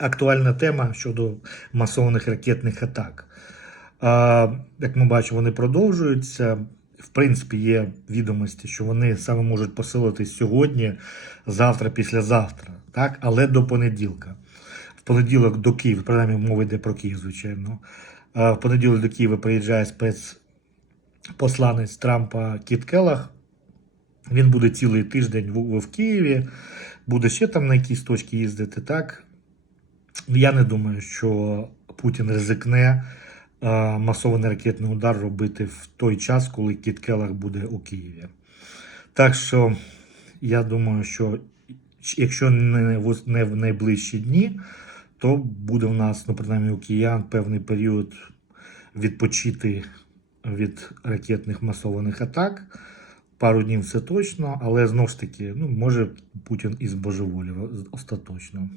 актуальна тема щодо масованих ракетних атак. А, Як ми бачимо, вони продовжуються. В принципі, є відомості, що вони саме можуть посилитись сьогодні, завтра, післязавтра, так? але до понеділка. В понеділок до Києва, принаймні мова йде про Київ, звичайно. В понеділок до Києва приїжджає спецпосланець Трампа Кіт Келлах. Він буде цілий тиждень в, в Києві, буде ще там на якісь точки їздити. Так я не думаю, що Путін ризикне е, масований ракетний удар робити в той час, коли Кіт Келлах буде у Києві. Так що я думаю, що якщо не в найближчі дні, то буде в нас, ну принаймні у киян, певний період відпочити від ракетних масованих атак. Пару днів це точно, але знову ж таки, ну, може Путін і збожеволів остаточно.